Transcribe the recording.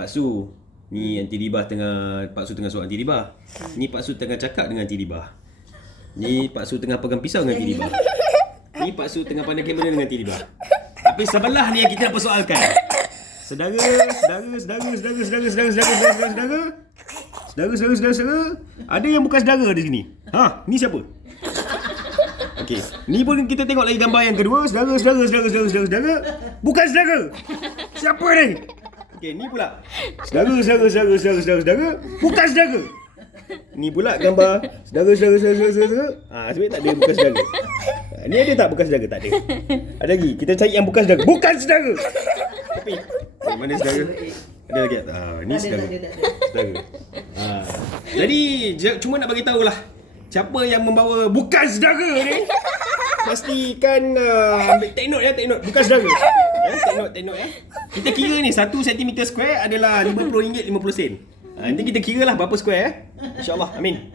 Pak Su. Ni Aunty Dibah Pak Su tengah suap Aunty Dibah. Ni Pak Su tengah cakap dengan Aunty Dibah. Ni Pak Su tengah pegang pisau dengan Aunty Dibah. Ni Pak Su tengah pandang kamera dengan Aunty Dibah. Tapi sebelah ni yang kita nak persoalkan. Saudara. Ada yang bukan saudara di sini. Ha, ni siapa? Okey, ni pun kita tengok lagi gambar yang kedua. Saudara. Bukan saudara. Siapa ni? Okey, ni pula. Saudara. Bukan saudara. Ni pula gambar saudara. Sebenarnya tak ada bukan saudara. Ni ada tak bukan saudara? Tak ada. Ada lagi. Kita cari yang bukan saudara. Bukan saudara. Tapi mana saudara? Ada lagi tak? Ni saudara. Saudara. Jadi cuma nak bagi tahulah siapa yang membawa bukan saudara ni. Pastikan take note ya, bukan saudara. Take note ya. Kita kira ni 1 cm square adalah RM50.50. Nanti kita kira lah berapa square InsyaAllah. Amin.